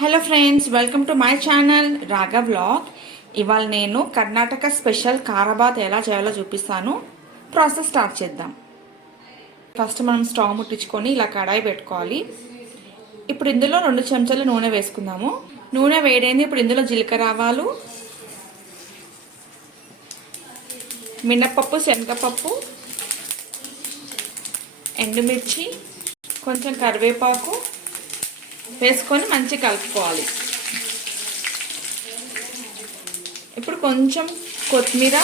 Hello friends, welcome to my channel రాగా vlog. ఇవాళ నేను కర్ణాటక స్పెషల్ కారాబాత్ ఎలా చేయాలో చూపిస్తాను. ప్రాసెస్ స్టార్ట్ చేద్దాం. ఫస్ట్ మనం స్టవ్ ముట్టించుకొని ఇలా కడాయి పెట్టుకోవాలి. ఇప్పుడు ఇందులో 2 చెంచాలు నూనె వేసుకుందాము. నూనె వేడైంది. ఇప్పుడు ఇందులో జీలకర్ర ఆవాలు, మినప్పప్పు, శనగపప్పు, ఎండుమిర్చి, కొంచెం కరివేపాకు వేసుకొని మంచిగా కలుపుకోవాలి. ఇప్పుడు కొంచెం కొత్తిమీర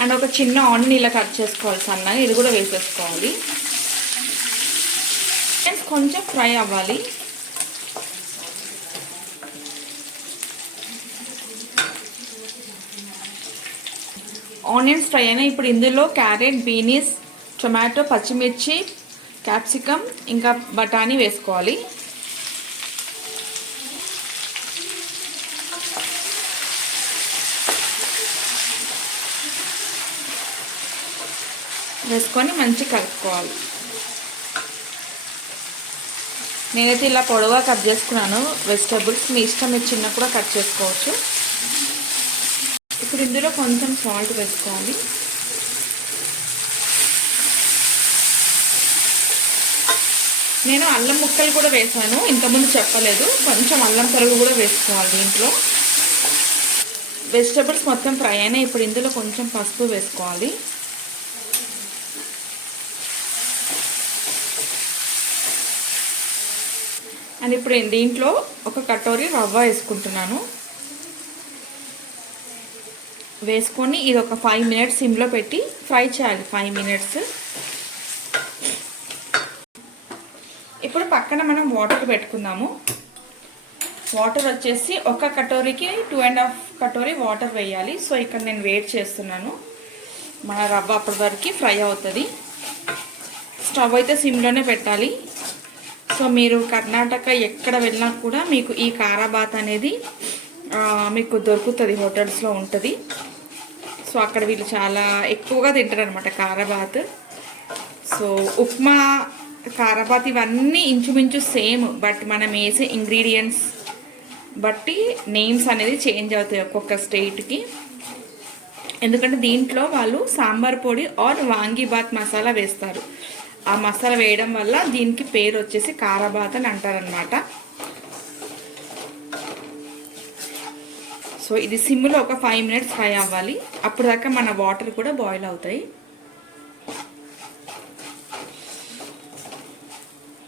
అండ్ ఒక చిన్న ఆనియన్ ఇలా కట్ చేసుకోవాలి సన్నగా, ఇది కూడా వేసేసుకోవాలి. కొంచెం ఫ్రై అవ్వాలి. ఆనియన్స్ ఫ్రై అయినా ఇప్పుడు ఇందులో క్యారెట్, బీనీస్, టొమాటో, పచ్చిమిర్చి, క్యాప్సికమ్ ఇంకా బఠానీ వేసుకోవాలి. వేసుకొని మంచిగా కలుపుకోవాలి. నేనైతే ఇలా పొడవుగా కట్ చేసుకున్నాను వెజిటేబుల్స్. మీ ఇష్టం, మీరు చిన్న కూడా కట్ చేసుకోవచ్చు. ఇప్పుడు ఇందులో కొంచెం సాల్ట్ వేసుకోవాలి. నేను అల్లం ముక్కలు కూడా వేసాను, ఇంతకుముందు చెప్పలేదు. కొంచెం అల్లం తరుగు కూడా వేసుకోవాలి దీంట్లో. వెజిటేబుల్స్ మొత్తం ఫ్రై అయినాయి. ఇప్పుడు ఇందులో కొంచెం పసుపు వేసుకోవాలి. అండ్ ఇప్పుడు దీంట్లో ఒక కటోరీ రవ్వ వేసుకుంటున్నాను. వేసుకొని ఇది ఒక 5 మినిట్స్ సిమ్లో పెట్టి ఫ్రై చేయాలి. 5 మినిట్స్. ఇప్పుడు పక్కన మనం వాటర్ పెట్టుకుందాము. వాటర్ వచ్చేసి ఒక కటోరీకి 2.5 కటోరీ వాటర్ వేయాలి. సో ఇక్కడ నేను వెయిట్ చేస్తున్నాను. మన రవ్వ అప్పటి వరకు ఫ్రై అవుతుంది. స్టవ్ అయితే సిమ్లోనే పెట్టాలి. సో మీరు కర్ణాటక ఎక్కడ వెళ్ళినా కూడా మీకు ఈ కారాబాత్ అనేది మీకు దొరుకుతుంది, హోటల్స్లో ఉంటుంది. సో అక్కడ వీళ్ళు చాలా ఎక్కువగా తింటారు అనమాట కారాబాత్. సో ఉప్మా, కారాబాత్ ఇవన్నీ ఇంచుమించు సేమ్, బట్ మనం వేసే ఇంగ్రీడియంట్స్ బట్టి నేమ్స్ అనేది చేంజ్ అవుతాయి ఒక్కొక్క స్టేట్కి. ఎందుకంటే దీంట్లో వాళ్ళు సాంబార్ పొడి ఆర్ వాంగీబాత్ మసాలా వేస్తారు. ఆ మసాలా వేయడం వల్ల దీనికి పేరు వచ్చేసి కారాబాత్ అని అంటారనమాట. సో ఇది సిమ్లో ఒక 5 మినిట్స్ ఫ్రై అవ్వాలి. అప్పుడు దాకా మన వాటర్ కూడా బాయిల్ అవుతాయి.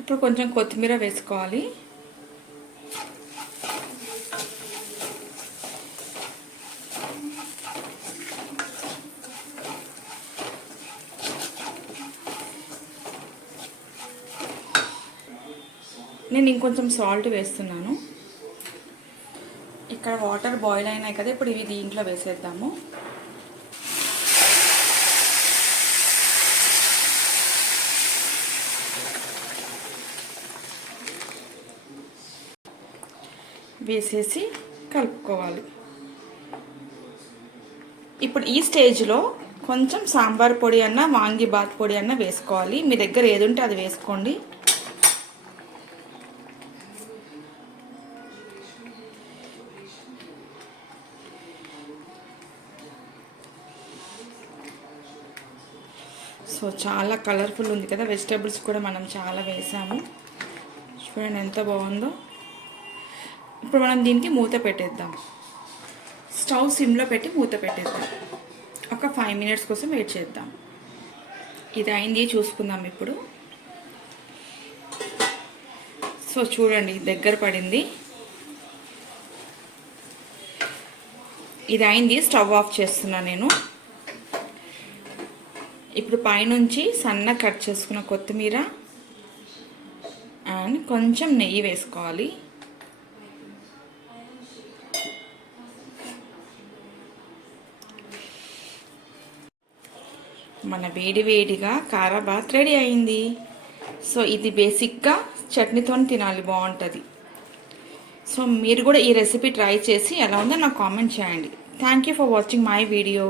ఇప్పుడు కొంచెం కొత్తిమీర వేసుకోవాలి. నేను ఇంకొంచెం సాల్ట్ వేస్తున్నాను. ఇక్కడ వాటర్ బాయిల్ అయినాయి కదా, ఇప్పుడు ఇవి దీంట్లో వేసేద్దాము. వేసేసి కలుపుకోవాలి. ఇప్పుడు ఈ స్టేజ్లో కొంచెం సాంబార్ పొడి అన్న వాంగీబాత్ పొడి అన్న వేసుకోవాలి. మీ దగ్గర ఏది ఉంటే అది వేసుకోండి. సో చాలా కలర్ఫుల్ ఉంది కదా, వెజిటేబుల్స్ కూడా మనం చాలా వేసాము. చూడండి ఎంత బాగుందో. ఇప్పుడు మనం దీనికి మూత పెట్టేద్దాం. స్టవ్ సిమ్లో పెట్టి మూత పెట్టేద్దాం. ఒక 5 మినిట్స్ కోసం వెయిట్ చేద్దాం. ఇది అయింది, చూసుకుందాం ఇప్పుడు. సో చూడండి దగ్గర పడింది. ఇది అయింది. స్టవ్ ఆఫ్ చేస్తున్నాను నేను. ఇప్పుడు పైనుంచి సన్న కట్ చేసుకున్న కొత్తిమీర అండ్ కొంచెం నెయ్యి వేసుకోవాలి. మన వేడివేడిగా కారాబాత్ రెడీ అయింది. సో ఇది బేసిక్గా చట్నీతో తినాలి, బాగుంటుంది. సో మీరు కూడా ఈ రెసిపీ ట్రై చేసి ఎలా ఉందో నాకు కామెంట్ చేయండి. Thank you for watching my video.